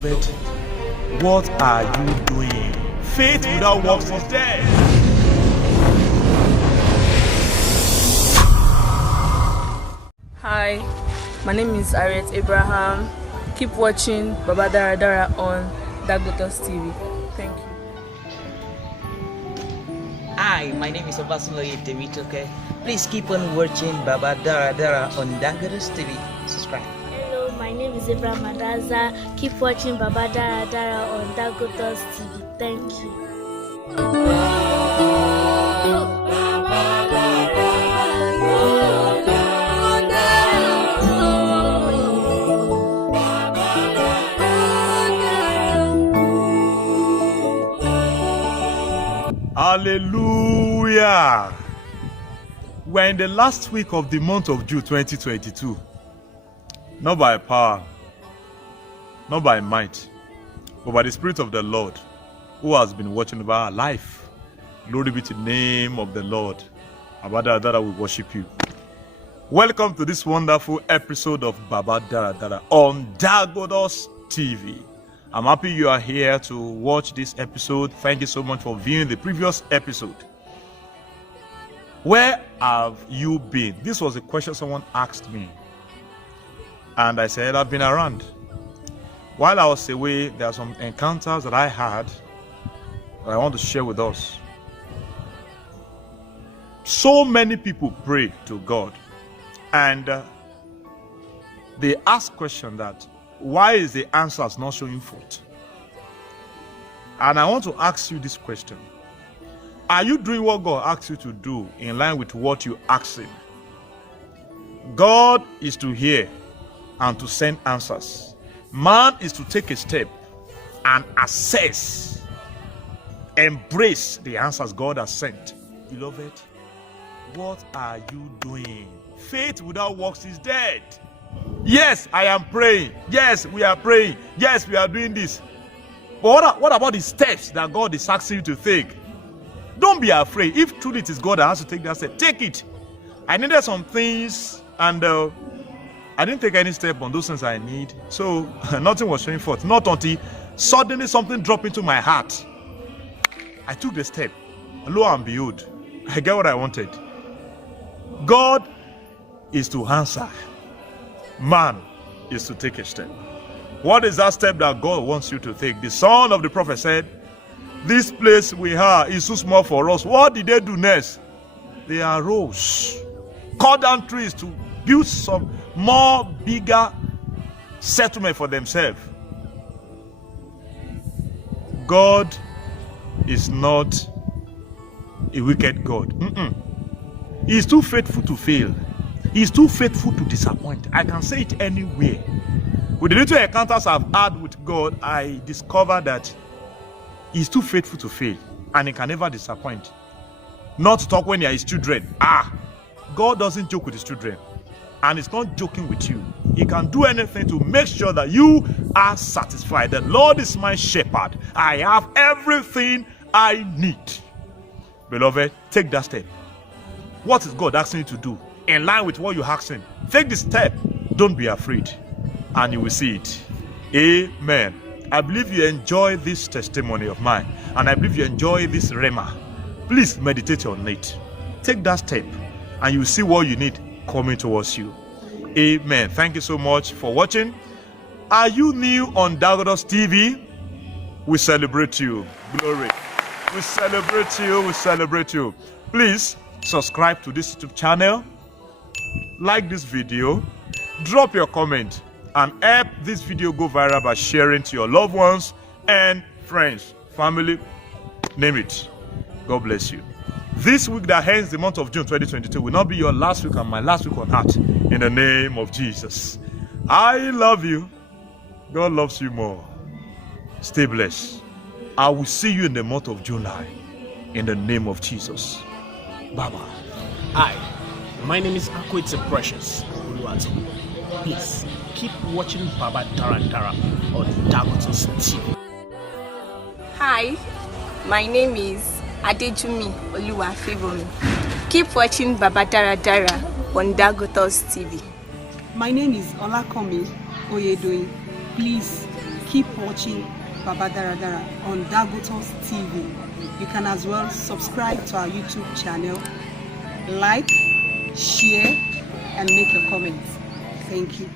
But what are you doing? Faith without works is dead. Hi, my name is Harriet Abraham. Keep watching Baba Daradara on Dagotos TV. Thank you. Hi, my name is Olukoju. Please keep on watching Baba Daradara on Dagotos TV. Subscribe. Hello, my name is Abraham Adaza. Keep watching Baba Daradara on Dagotos TV. Thank you. Hallelujah. We're in the last week of the month of June 2022. Not by power, not by might, but by the Spirit of the Lord, who has been watching over our life. Glory be to the name of the Lord. Baba Daradara, we worship you. Welcome to this wonderful episode of Baba Daradara on Dagotos TV. I'm happy you are here to watch this episode. Thank you so much for viewing the previous episode. Where have you been? This was a question someone asked me. And I said, I've been around. While I was away, there are some encounters that I had that I want to share with us. So many people pray to God. And they ask question that, why is the answers not showing forth? And I want to ask you this question. Are you doing what God asks you to do in line with what you ask Him? God is to hear and to send answers. Man is to take a step and assess, embrace the answers God has sent. Beloved, what are you doing? Faith without works is dead. Yes, I am praying. Yes, we are praying. Yes, we are doing this. But what about the steps that God is asking you to take? Don't be afraid. If truly it is God that has to take that step, take it. I needed some things and I didn't take any step on those things I need. So nothing was showing forth. Not until suddenly something dropped into my heart. I took the step. Lo and behold, I get what I wanted. God is to answer. Man is to take a step. What is that step that God wants you to take? The son of the prophet said, this place we are is too small for us. What did they do next? They arose, cut down trees to build some more bigger settlement for themselves. God is not a wicked God. He is too faithful to fail. He is too faithful to disappoint. I can say it anywhere. With the little encounters I've had with God, I discovered that He is too faithful to fail, and He can never disappoint. Not to talk when He are His children. God doesn't joke with His children, and He's not joking with you. He can do anything to make sure that you are satisfied. The Lord is my shepherd. I have everything I need. Beloved, take that step. What is God asking you to do? In line with what you ask Him. Take the step. Don't be afraid, and you will see it. Amen. I believe you enjoy this testimony of mine, and I believe you enjoy this rhema. Please meditate on it. Take that step, and you will see what you need coming towards you. Amen. Thank you so much for watching. Are you new on Dagotos TV? We celebrate you. Glory. We celebrate you. We celebrate you. Please subscribe to this YouTube channel. Like this video. Drop your comment. And help this video go viral by sharing to your loved ones and friends, family, name it. God bless you. This week that ends the month of June 2022 will not be your last week and my last week on earth. In the name of Jesus. I love you. God loves you more. Stay blessed. I will see you in the month of July. In the name of Jesus. Bye-bye. Hi, my name is Akwete Precious Olukoju. Please keep watching Baba Daradara on Dagotos TV. Hi, my name is Adepoju Oluwafavomi. Keep watching Baba Daradara on Dagotos TV. My name is Olukoju Oyedoyin. Please keep watching Baba Daradara on Dagotos TV. You can as well subscribe to our YouTube channel, like, share, and make your comments. Thank you.